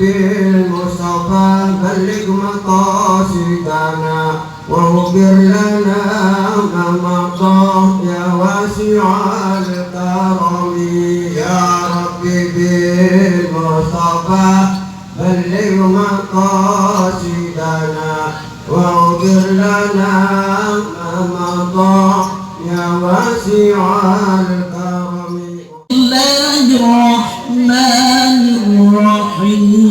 بالمصطفى بلغ مقاصدنا واغفر لنا ما مضى يا واسع الكرم يا ربي بالمصطفى بلغ مقاصدنا واغفر لنا ما مضى يا واسع الكرم. الله الرحمن الرحيم.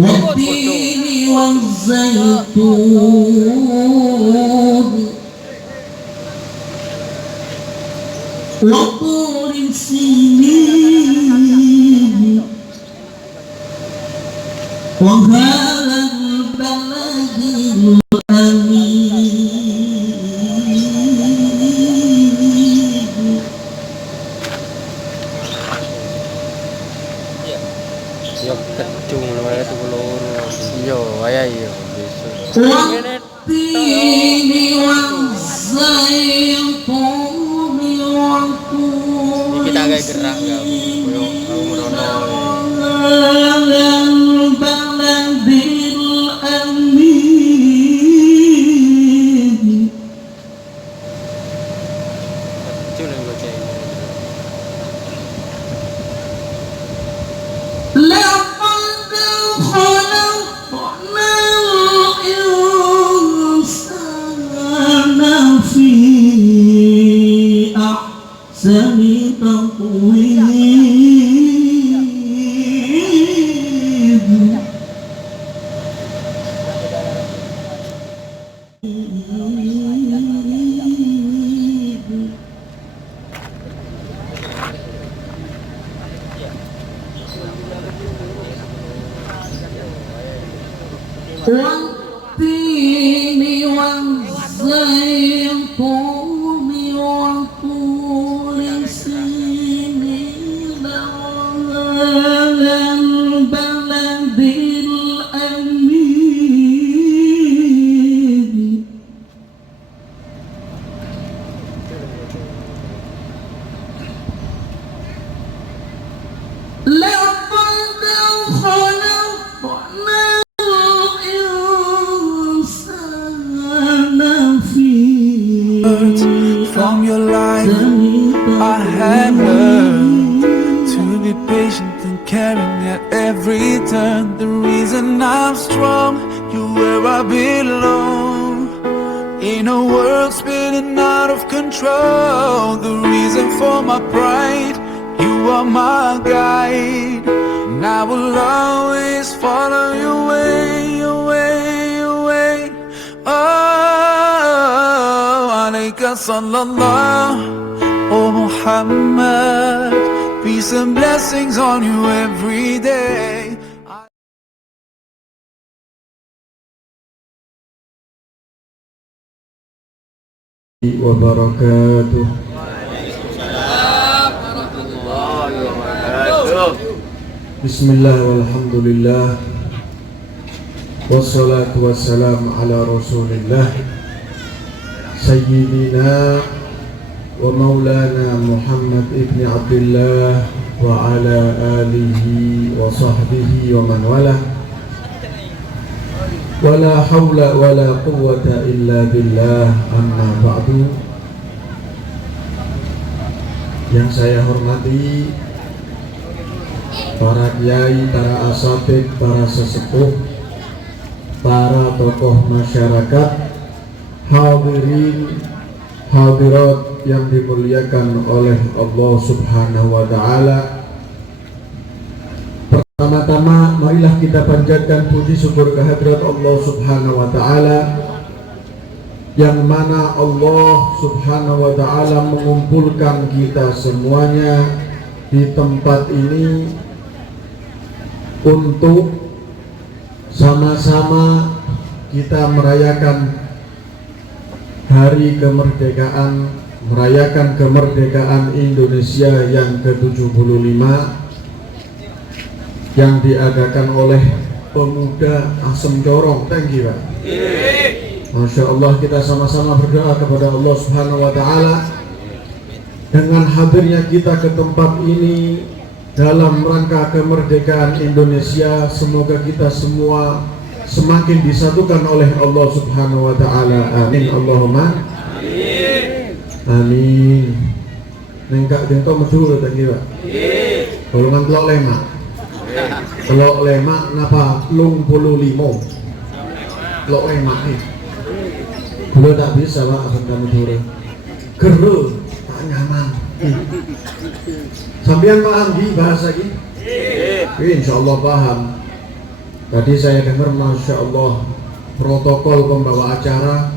والتين والزيتون وطور سينين وهذا البلد الأمين. Yo kecung namanya tuh peluru. Yo, ayah yo besok. والتين والزيتون وطور Kita agak gerak gak? Yo, kamu merono. البلد الأمين. Kecung yang gue cek. لقد خلقنا الإنسان في أحسن تقويم. والتين والزيتون وطور سينين وهذا البلد الأمين. لقد خلقنا from your life. I have learned to be patient and caring at every turn. The reason I'm strong, you're where I belong. In a world spinning out of control, the reason for my pride, you are my guide. And I will always follow your way, your way, your way. Alayka sallallahu, oh Muhammad, peace and blessings on you every day. Wabarakatuh. Bismillah walhamdulillah wassalatu wassalamu ala rasulillah Sayyidina wa maulana Muhammad ibn Abdullah wa ala alihi wa sahbihi wa man wala wala hawla wala quwwata illa billah, amma ba'du. Yang saya hormati para kiai, para asatid, para sesepuh, para tokoh masyarakat, hadirin hadirat yang dimuliakan oleh Allah Subhanahu wa Ta'ala. Pertama-tama marilah kita panjatkan puji syukur kehadirat Allah Subhanahu wa Ta'ala, yang mana Allah Subhanahu wa Ta'ala mengumpulkan kita semuanya di tempat ini untuk sama-sama kita merayakan hari kemerdekaan, merayakan kemerdekaan Indonesia yang ke-75 yang diadakan oleh Pemuda Asem Corong. Thank you, Pak. Masya Allah, kita sama-sama berdoa kepada Allah Subhanahu wa Ta'ala dengan hadirnya kita ke tempat ini dalam rangka kemerdekaan Indonesia. Semoga kita semua semakin disatukan oleh Allah Subhanahu wa Ta'ala. Amin. Allahumma amin. Nengkak dento medhur tadi, Pak. Golongan telok lemak. Telok lemak napa 25. Telok lemak nih. Belum tak bisa, Pak, akan medhur. Gero tak nyaman. Sampeyan paham di bahasa ini? Insyaallah paham. Tadi saya dengar, Masya Allah, protokol pembawa acara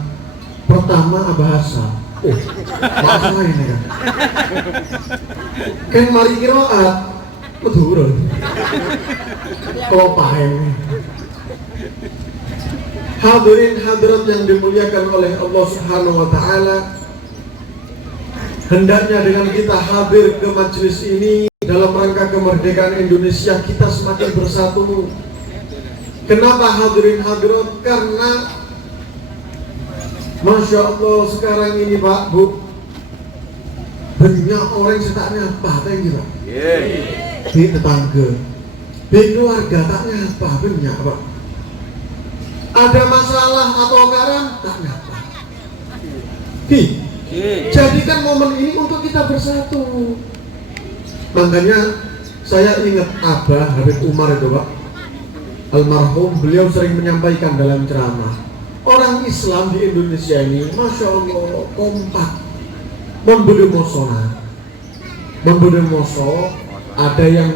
pertama bahasa. Oh, bahasa ini kan. Kan mari qiraat medhur. Kalau paham. Hadirin hadirat yang dimuliakan oleh Allah Subhanahu wa Ta'ala, hendaknya dengan kita hadir ke majelis ini dalam rangka kemerdekaan Indonesia, kita semakin bersatu. Kenapa hadirin hadirat? Karena Masya Allah sekarang ini, Pak, Bu, banyak orang setaknya apa gitu, Pak. Di tetangga, di keluarga taknya apa, banyak, Pak. Ada masalah atau karam taknya apa. Jadikan momen ini untuk kita bersatu. Makanya saya ingat Abah Habib Umar itu, Pak, almarhum, beliau sering menyampaikan dalam ceramah, orang Islam di Indonesia ini Masya Allah kompak. Memberi moso, ada yang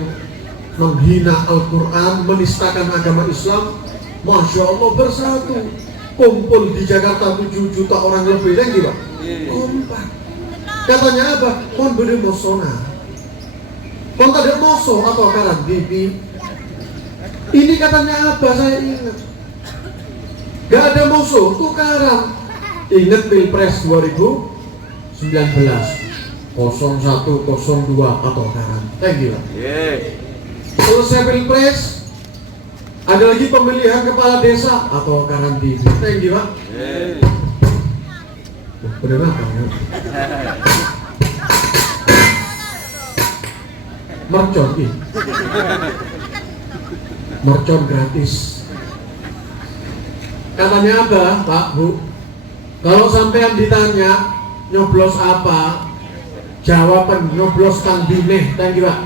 menghina Al-Quran, menistakan agama Islam. Masya Allah bersatu. Kumpul di Jakarta 7 juta orang lebih lagi, Pak. Kompak. Katanya apa? Memberi mosona. Kon tak ada moso atau karan bibi. Ini katanya apa? Saya ingat. Gak ada musuh, tukaran. Ingat Pilpres 2019 0102 atau tukaran. Thank you. Selesai Pilpres, ada lagi pemilihan kepala desa atau tukaran TV. Thank you, Pak. Bener apa ya? Mercon ini. Mercon gratis. Katanya apa, Pak, Bu? Kalau sampean ditanya nyoblos apa, jawaban nyoblos Kang Dineh, thank you, Pak.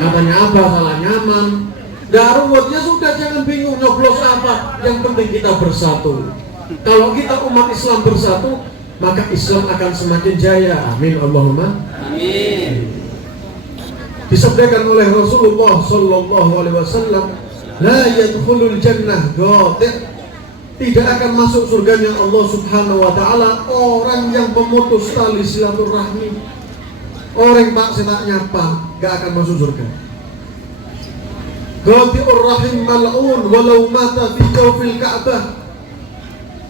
Katanya apa, salah nyaman. Daruwatnya sudah, jangan bingung nyoblos apa. Yang penting kita bersatu. Kalau kita umat Islam bersatu, maka Islam akan semakin jaya. Amin. Allahumma amin. Disabdakan oleh Rasulullah Sallallahu Alaihi Wasallam, la yadkhulul jannah ghatir, tidak akan masuk surganya Allah Subhanahu wa Ta'ala orang yang memutus tali silaturahmi. Orang Pak senak nyapa gak akan masuk surga. Ghati'ur rahim mal'un walau mata fi jawfil Ka'bah.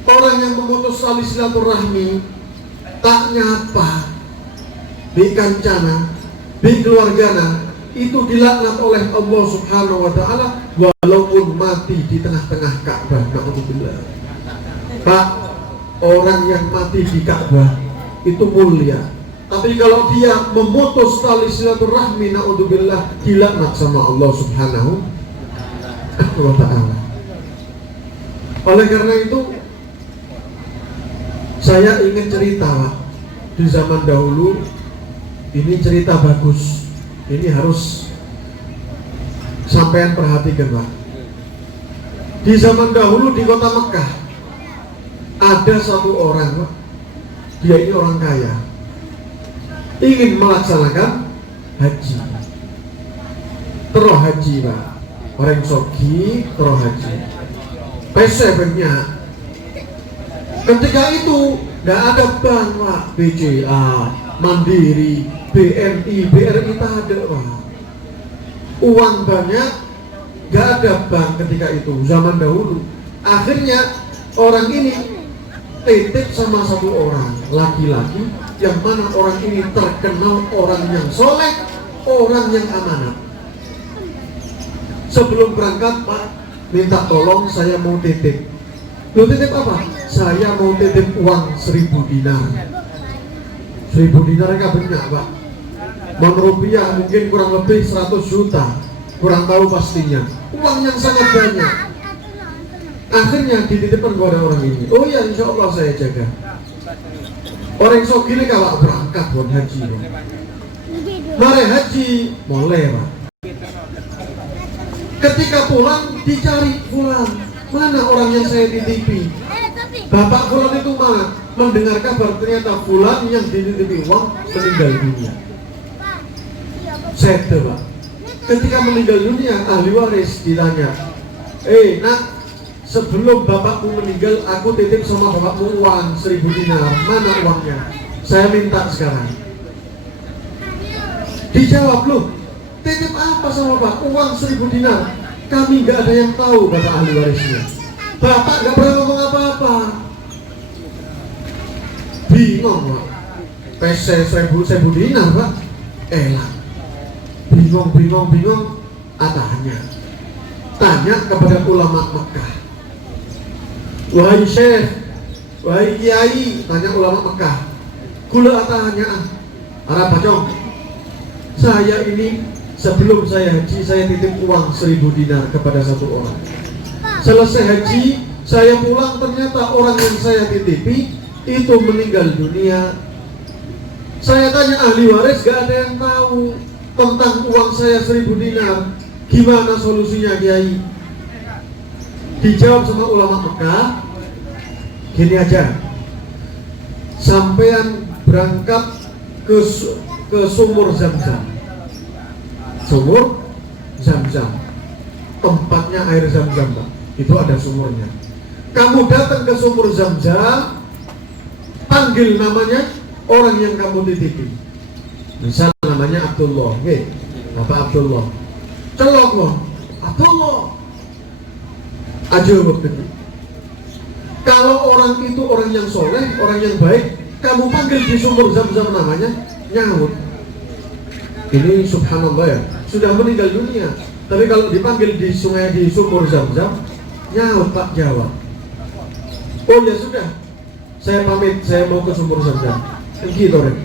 Orang yang memutus tali silaturahmi tak nyapa di kancana, di keluargana, itu dilaknat oleh Allah Subhanahu wa Ta'ala walaupun mati di tengah-tengah Ka'bah. Na'udzubillah. Pak, orang yang mati di Ka'bah itu mulia, tapi kalau dia memutus tali silaturahmi, na'udzubillah, dilaknat sama Allah Subhanahu wa Ta'ala. Oleh karena itu, saya ingin cerita, Pak, di zaman dahulu. Ini cerita bagus. Ini harus sampean perhatikan, Pak. Di zaman dahulu di kota Mekah ada satu orang, Pak. Dia ini orang kaya, ingin melaksanakan haji. Terus haji, Pak. Orang sogi terus haji. Pesebnya. Ketika itu tidak ada bank, Pak. BCA, Mandiri, BNI, BRI tak ada, Pak. Uang banyak, gak ada bank ketika itu, zaman dahulu. Akhirnya orang ini titip sama satu orang laki-laki, yang mana orang ini terkenal orang yang soleh, orang yang amanah. Sebelum berangkat, Pak, minta tolong, saya mau titip. Lu titip apa? Saya mau titip uang 1000 dinar. 1000 dinar enggak banyak, Pak. Rupiah mungkin kurang lebih 100 juta, kurang tahu pastinya. Uang yang sangat banyak. Akhirnya dititipkan kepada orang ini. Oh ya, insya Allah saya jaga. Orang sok gini kalau berangkat buat haji, mari haji, mulai, Pak. Ketika pulang dicari pulang, mana orang yang saya titipi? Bapak Fulan itu mana? Mendengar kabar ternyata Fulan yang dititipi uang meninggal dunia. Sete, Pak. Ketika meninggal dunia, ahli waris ditanya, nak, sebelum bapakmu meninggal, aku titip sama bapakmu uang 1000 dinar. Mana uangnya? Saya minta sekarang. Dijawab, loh, titip apa sama Pak? Uang 1000 dinar. Kami nggak ada yang tahu, kata ahli warisnya. Bapak nggak pernah ngomong apa-apa. Bingung, Pak. PC 1000 dinar, Pak. Elah. Bingung. Tanya kepada ulama Mekah. Wahai Syekh, wahai Kiai, tanya ulama Mekah. Kula tanya, Arab bacong. Saya ini sebelum saya haji, saya titip uang 1000 dinar kepada satu orang. Selesai haji, saya pulang, ternyata orang yang saya titipi itu meninggal dunia. Saya tanya ahli waris, gak ada yang tahu tentang uang saya 1000 dinar. Gimana solusinya, Kiai? Dijawab sama ulama Mekah, gini aja, sampean berangkat ke sumur Zam-Zam. Sumur Zam-Zam, tempatnya air Zam-Zam, Pak. Itu ada sumurnya. Kamu datang ke sumur Zam-Zam, panggil namanya orang yang kamu titipi. Misal namanya Abdullah, Bapak Abdullah. Celok loh, Abdullah. Aja waktu itu. Kalau orang itu orang yang soleh, orang yang baik, kamu panggil di sumur Zam-Zam namanya, nyaut. Ini subhanallah ya, sudah meninggal dunia. Tapi kalau dipanggil di sungai, di sumur Zam-Zam, nyaut, Pak, jawab. Oh ya sudah, saya pamit, saya mau ke sumur Zam-Zam. Gitu, Rek.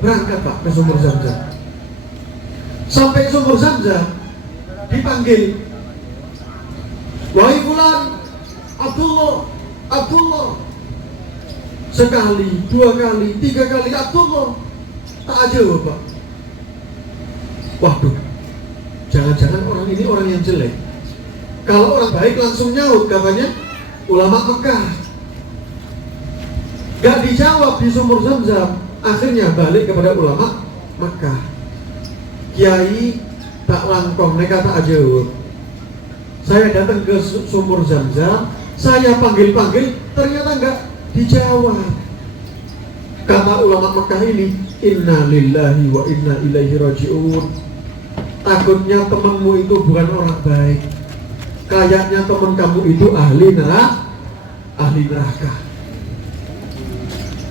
Berangkat, Pak, ke sumur Zam-Zam. Sampai sumur Zam-Zam, dipanggil, wahai Fulan, Abdullah. Sekali, 2 kali, 3 kali, Abdullah. Tak jawab, Pak. Waduh, jangan-jangan orang ini orang yang jelek. Kalau orang baik langsung nyaut, katanya ulama Mekah. Gak dijawab di sumur Zam-Zam. Akhirnya balik kepada ulama Mekah. Kiai tak langkong, mereka tak jawab. Saya datang ke sumur Zam-Zam, saya panggil-panggil, ternyata enggak dijawab. Kata ulama Mekah ini, inna lillahi wa inna ilaihi raji'un. Takutnya temanmu itu bukan orang baik. Kayaknya teman kamu itu ahli neraka.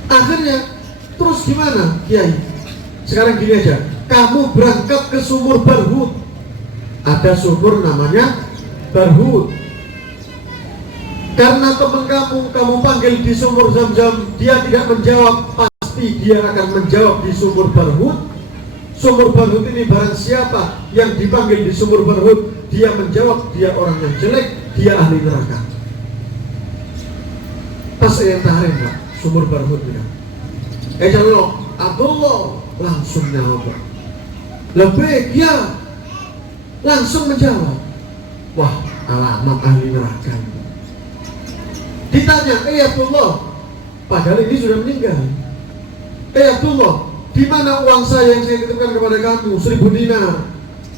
Akhirnya, terus gimana, Kiai? Sekarang gini aja, kamu berangkat ke sumur Barhut. Ada sumur namanya Barhut. Karena teman kamu panggil di sumur Zam-Zam, dia tidak menjawab, pasti dia akan menjawab di sumur Barhut. Sumur Barhut ini barang siapa yang dipanggil di sumur Barhut, dia menjawab, dia orang yang jelek, dia ahli neraka. Pas yang tarik, Pak, sumur Barhut bilang, jalok, Abdullah, langsung jawab. Lebih, ya, langsung menjawab. Wah, alamat ahli neraka. Ditanya, Abdullah, padahal ini sudah meninggal. Abdullah, di mana uang saya yang saya titipkan kepada kamu 1000 dinar?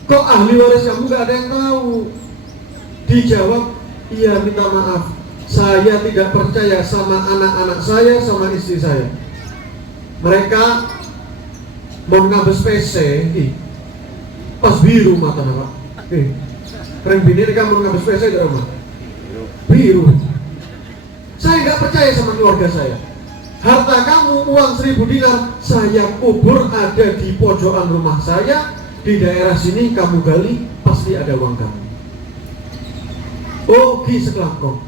Kok ahli waris kamu gak ada yang tahu? Dijawab, iya, minta maaf, saya tidak percaya sama anak-anak saya, sama istri saya. Mereka mau ngabes PC, pas biru mata, Pak. Keren bini mereka mau ngabes PC di rumah, biru. Saya nggak percaya sama keluarga saya. Harta kamu uang 1000 dinar saya kubur ada di pojokan rumah saya, di daerah sini kamu gali pasti ada uang kamu. Oh, Ki Sekelangkong.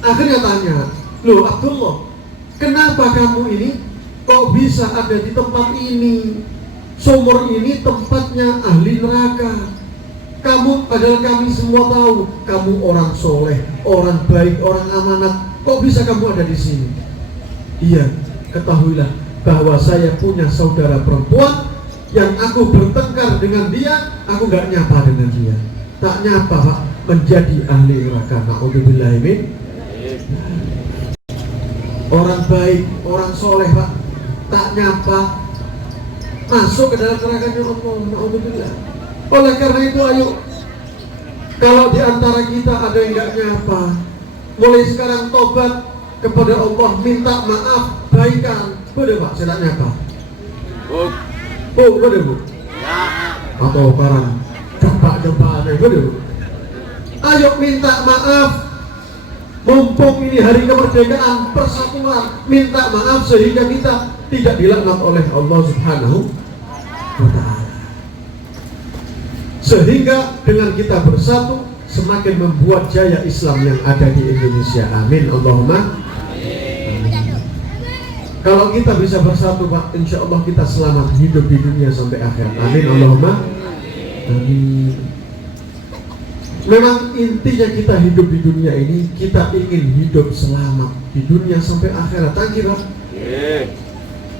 Akhirnya tanya, loh Abdullah, kenapa kamu ini kok bisa ada di tempat ini? Sumur ini tempatnya ahli neraka. Kamu, padahal kami semua tahu kamu orang soleh, orang baik, orang amanat. Kok bisa kamu ada di sini? Iya, ketahuilah bahwa saya punya saudara perempuan yang aku bertengkar dengan dia, aku gak nyapa dengan dia. Tak nyapa, Pak, menjadi ahli neraka. Na'udzubillah min. Orang baik, orang soleh, Pak, tak nyapa, masuk ke dalam nerakanya Allah. Na'udzubillah. Oleh karena itu, ayo, kalau di antara kita ada yang gak nyapa, mulai sekarang tobat kepada Allah, minta maaf, baikan. Boleh Pak, saya tak nyapa. Oh, boleh Bu? Atau sekarang jumpa-jumpaan, boleh Bu? Ayo minta maaf. Mumpung ini hari kemerdekaan, persatuan, minta maaf sehingga kita tidak dilaknat oleh Allah Subhanahu wa Ta'ala. Sehingga dengan kita bersatu semakin membuat jaya Islam yang ada di Indonesia. Amin Allahumma amin. Kalau kita bisa bersatu, Pak, insya Allah kita selamat hidup di dunia sampai akhir. Amin Allahumma amin. Memang intinya kita hidup di dunia ini, kita ingin hidup selamat di dunia sampai akhirat. Tangki, Pak.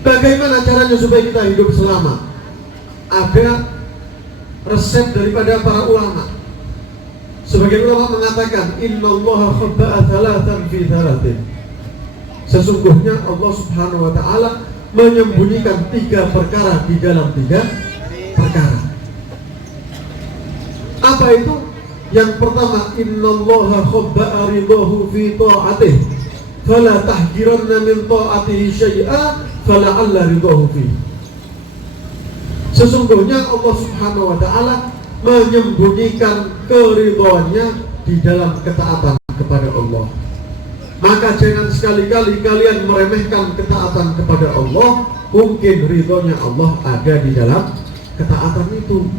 Bagaimana caranya supaya kita hidup selamat? Ada resep daripada para ulama. Sebagian ulama mengatakan, innallaha khabba'a thalathan fi thalathin. Sesungguhnya Allah Subhanahu wa Ta'ala menyembunyikan 3 perkara di dalam 3 perkara. Apa itu? Yang pertama, innallaha khabba'a ridahu fi ta'atih, fala tahjiranna min ta'atihi syai'a, fala'alla ridahu fi. Sesungguhnya Allah Subhanahu wa Ta'ala menyembunyikan keridhaannya di dalam ketaatan kepada Allah. Maka jangan sekali-kali kalian meremehkan ketaatan kepada Allah. Mungkin ridhonya Allah ada di dalam ketaatan itu.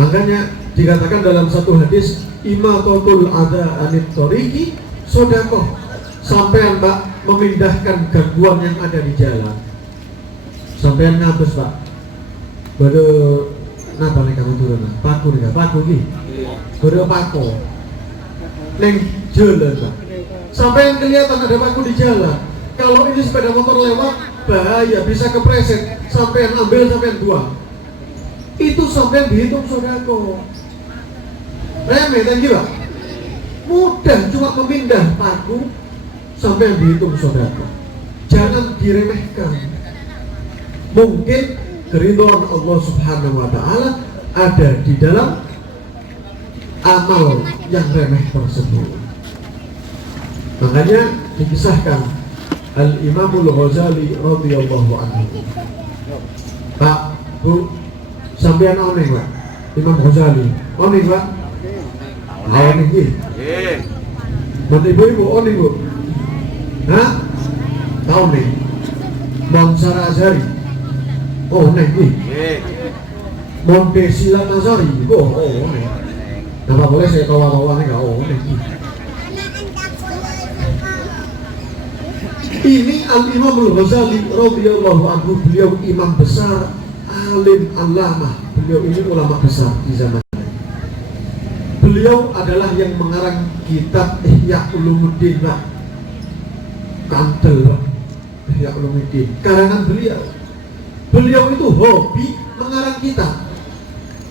Makanya dikatakan dalam satu hadis, imatatul adha anit thoriqi sodakoh. Sampean, Pak, memindahkan gangguan yang ada di jalan. Sampean ngabes, Pak, baru napa nih kamu turun? Paku nih, paku nih, baru paku neng jalan, Pak. Sampean kelihatan ada paku di jalan. Kalau ini sepeda motor lewat, bahaya, bisa kepreset. Sampean ambil, sampean buang. Itu sampean dihitung sodako. Remeh, thank you, Pak. Mudah, cuma memindah paku, sampean dihitung sodako. Jangan diremehkan. Mungkin keridhaan Allah Subhanahu wa Ta'ala ada di dalam amal yang remeh tersebut. Makanya dikisahkan Al-Imamul Ghazali radhiyallahu anhu. Pak, Bu, sampean oneng, Pak? Imam Ghazali oneng, Pak? Oneng iki. Nggih. Mati ibu oneng, Bu? Hah? Tahu nih? Bangsara Azhari. Oh, oneng iki. Nggih. Monte Silat Nazari. Oh, oneng. Napa boleh saya tawa-tawa nih, oh, oneng iki. Ini Al-Imam Al-Ghazali radhiyallahu anhu, beliau imam besar, alim allamah. Beliau ini ulama besar di zaman. Beliau adalah yang mengarang kitab Ihya Ulumuddin, Pak. Kantel, Pak. Ihya Ulumuddin, karangan beliau. Beliau itu hobi mengarang kitab.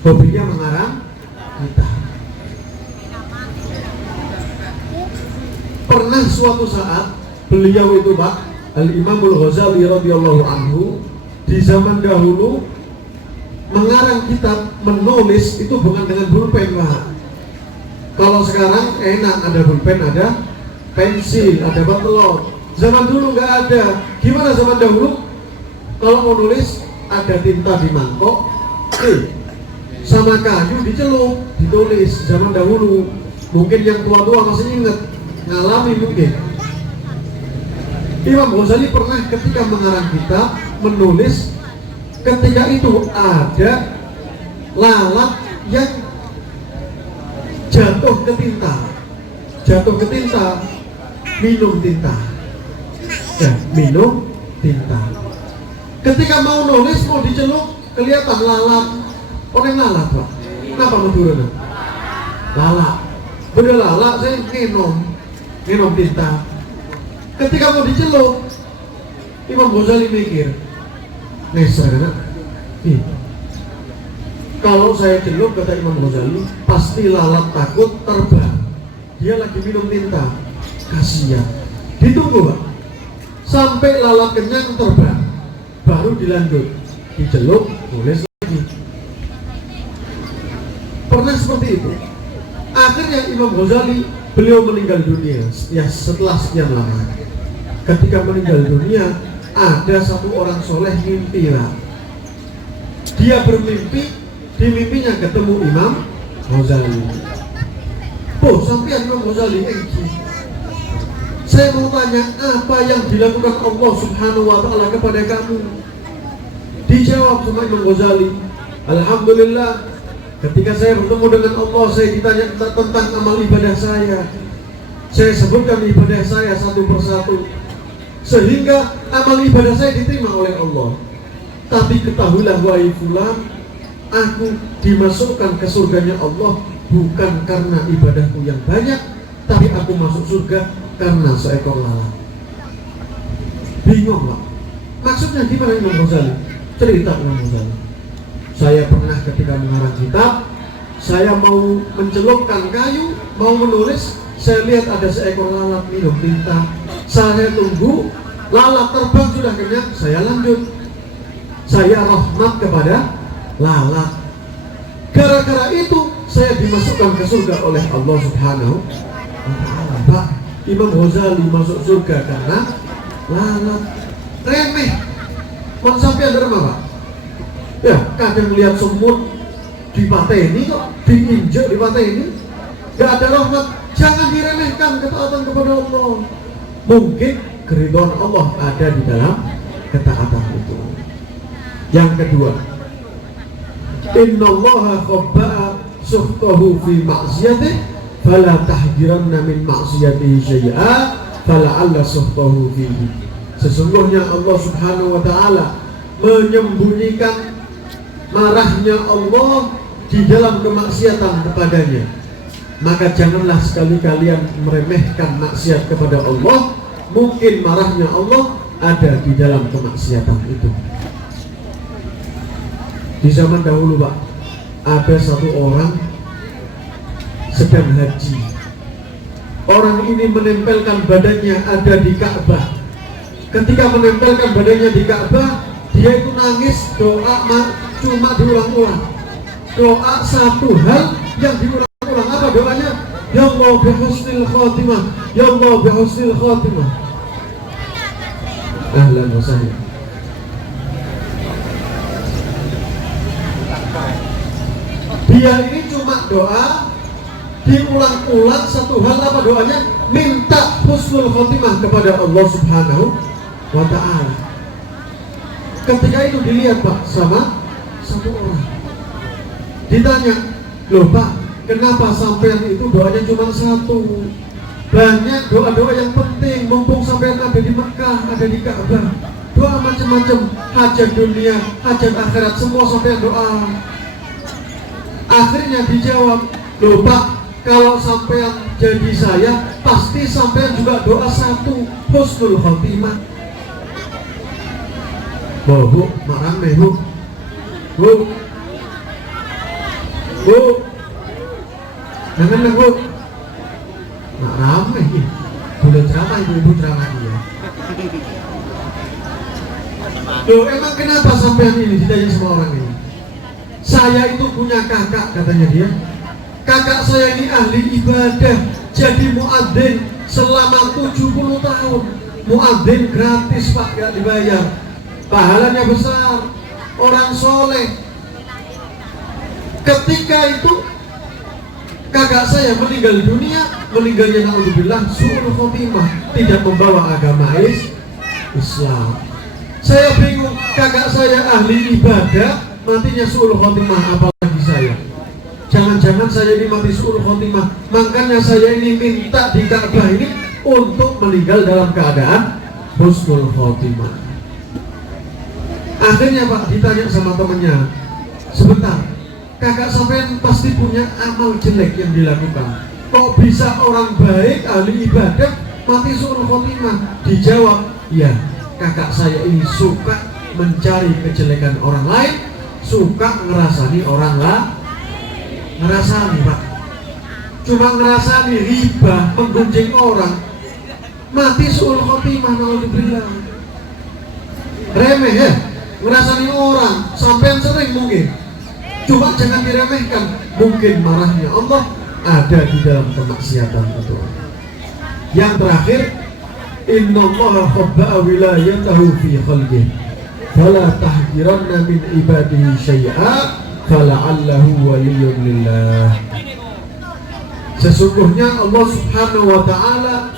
Hobinya mengarang kitab. Pernah suatu saat beliau itu, Pak, Al-Imamul Ghazali radhiyallahu anhu, di zaman dahulu mengarang kitab, menulis itu bukan dengan pulpen, Pak. Kalau sekarang enak, ada pulpen, ada pensil, ada batelot. Zaman dulu nggak ada. Gimana zaman dahulu? Kalau mau nulis ada tinta di mangkok, sama kayu dicelup, ditulis. Zaman dahulu, mungkin yang tua-tua masih ingat, ngalami mungkin. Imam Ghazali pernah ketika mengarang kitab, menulis, ketika itu ada lalat yang jatuh ke tinta, minum tinta, ya, minum tinta. Ketika mau nulis, mau diceluk, kelihatan lalat. Orang lalat Pak, kenapa menurun? Lalat, bener lalat, saya minum tinta. Ketika mau diceluk, Imam Ghazali mikir, neser, kalau saya celuk, kata Imam Ghazali, pasti lalat takut terbang. Dia lagi minum tinta, kasihan. Ditunggu Pak, sampai lalat kenyang terbang, baru dilanjut, diceluk, tulis lagi. Pernah seperti itu. Akhirnya Imam Ghazali, beliau meninggal dunia ya setelah sekian lama. Ketika meninggal dunia, ada satu orang soleh mimpi Pak. Dia bermimpi, di mimpinya ketemu Imam Ghazali. Sampai Imam Ghazali, saya mau tanya, apa yang dilakukan Allah Subhanahu wa ta'ala kepada kamu? Dijawab sama Imam Ghazali, alhamdulillah, ketika saya bertemu dengan Allah, saya ditanya tentang amal ibadah saya. Saya sebutkan ibadah saya satu persatu, sehingga amal ibadah saya diterima oleh Allah. Tapi ketahuilah wahai fulan, aku dimasukkan ke surganya Allah bukan karena ibadahku yang banyak, tapi aku masuk surga karena seekor lalat. Bingung Pak, maksudnya gimana Imam Ghazali? Cerita Imam Ghazali, saya pernah ketika mengarang kitab, saya mau mencelupkan kayu, mau menulis, saya lihat ada seekor lalat minum tinta. Saya tunggu, lalat terbang sudah kenyang, saya lanjut. Saya rahmat kepada lalat. Gara-gara itu saya dimasukkan ke surga oleh Allah Subhanahu wa ta'ala. Pak, Imam Ghazali masuk surga karena lalat. Remeh. Mau sampai ada remah Pak? Ya, kadang lihat semut dipateni kok, diinjak dipateni. Gak ada rahmat. Jangan diremehkan ketaatan kepada Allah. Mungkin keridhaan Allah ada di dalam ketaatan itu. Yang kedua, innallaha khabba'a suhtahu fi ma'siyatih fala tahjiranna min ma'siyatihi syai'a fala'alla suhtahu fihi. Sesungguhnya Allah Subhanahu wa ta'ala menyembunyikan marahnya Allah di dalam kemaksiatan kepadanya. Maka janganlah sekali kalian meremehkan maksiat kepada Allah. Mungkin marahnya Allah ada di dalam kemaksiatan itu. Di zaman dahulu Pak, ada satu orang sedang haji. Orang ini menempelkan badannya ada di Ka'bah. Ketika menempelkan badannya di Ka'bah, dia itu nangis, doa cuma diulang-ulang. Doa satu hal yang diulang-ulang. Apa doanya? Ya Allah bihusnil khatimah, Ya Allah bihusnil khatimah. Ahlan wa sahlan. Dia ini cuma doa diulang-ulang satu hal. Apa doanya? Minta husnul khotimah kepada Allah Subhanahu wa ta'ala. Ketika itu dilihat Pak sama satu orang, ditanya, loh Pak, kenapa sampean itu doanya cuma satu? Banyak doa-doa yang penting, mumpung sampean ada di Mekah, ada di Ka'bah. Doa macam-macam, hajat dunia, hajat akhirat, semua sampean doa. Akhirnya dijawab, loh Pak, kalau sampean jadi saya, pasti sampean juga doa satu, husnul khotimah. Bu, makan nih Bu. Jangan Bu. Mak rame nih. Boleh ceramah ibu ceramah dia. Loh, emang kenapa sampean ini ditanya sama orang ini? Saya itu punya kakak, katanya dia. Kakak saya ini ahli ibadah, jadi muadzin selama 70 tahun. Muadzin gratis Pak, gak dibayar. Pahalanya besar, orang soleh. Ketika itu kakak saya meninggal dunia, meninggalnya naudzubillah su'ul khotimah, tidak membawa agama Islam. Saya bingung, kakak saya ahli ibadah, matinya su'ul khotimah, apalagi saya. Jangan jangan saya ini mati suul khotimah. Makanya saya ini minta di Ka'bah ini untuk meninggal dalam keadaan husnul khotimah. Akhirnya Pak ditanya sama temennya, sebentar, kakak sampean pasti punya amal jelek yang dilakukan. Kok bisa orang baik, ahli ibadah, mati suul khotimah? Dijawab, ya kakak saya ini suka mencari kejelekan orang lain, suka ngerasani orang lain. Ngerasani Pak, cuma ngerasani riba, menggunjing orang, mati suul khotimah. Naudzubillah. Remeh ya, ngerasani orang, sampean sering mungkin, cuma jangan diremehkan. Mungkin marahnya Allah ada di dalam kemaksiatan itu. Yang terakhir, innallaha khabba'a wilayatahu fi khalqihi fala tahqiranna min ibadihi syai'a fala'allahu waliyyun lillah. Sesungguhnya Allah Subhanahu wa ta'ala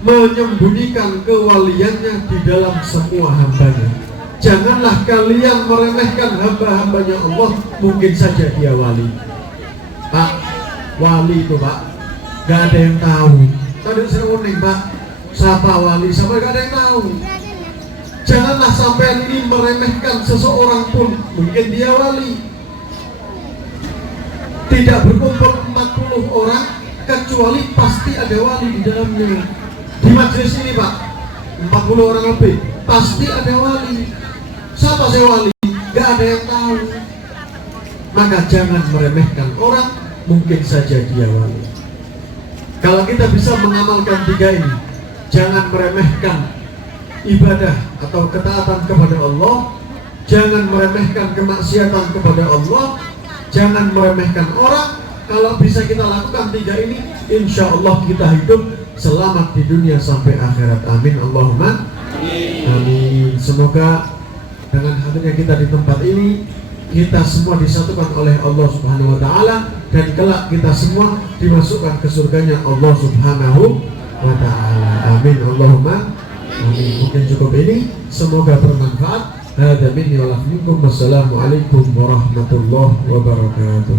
menyembunyikan kewaliannya di dalam semua hambanya. Janganlah kalian meremehkan hamba-hambanya Allah, mungkin saja dia wali. Pak, wali itu Pak, gak ada yang tahu. Tadi saya unik Pak, siapa wali, sampai gak ada yang tahu. Janganlah sampai ini meremehkan seseorang pun, mungkin dia wali. Tidak berkumpul 40 orang kecuali pasti ada wali di dalamnya. Di majelis ini Pak, 40 orang lebih, pasti ada wali. Siapa saya wali? Gak ada yang tahu. Maka jangan meremehkan orang, mungkin saja dia wali. Kalau kita bisa mengamalkan 3 ini, jangan meremehkan ibadah atau ketaatan kepada Allah, jangan meremehkan kemaksiatan kepada Allah, jangan meremehkan orang. Kalau bisa kita lakukan 3 ini, insya Allah kita hidup selamat di dunia sampai akhirat. Amin Allahumma amin. Semoga dengan hadirnya kita di tempat ini, kita semua disatukan oleh Allah Subhanahu wa ta'ala, dan kelak kita semua dimasukkan ke surganya Allah Subhanahu wa ta'ala. Amin Allahumma amin. Mungkin cukup ini, semoga bermanfaat. Hadza minni wa minkum. Wassalamualaikum warahmatullahi wabarakatuh.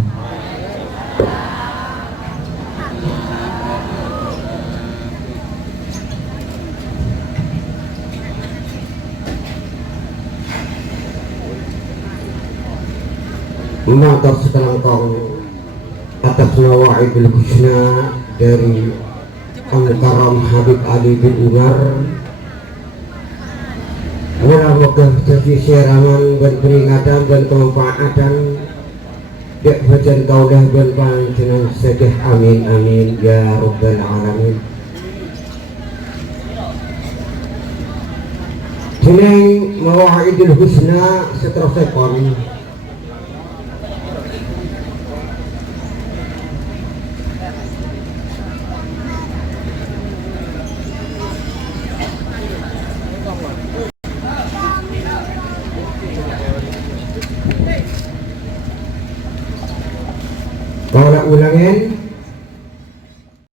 Matur sekelangkong atas nawaidul husna dari Al-Karam Habib Ali bin Umar. Mudah-mudahan jadi siraman dan peringatan dan kemanfaatan dek bacan kaulah dan panjenengan sedih. Amin amin ya rabbal alamin. Jeneng nawaidul husna seterusipun kalau ulangin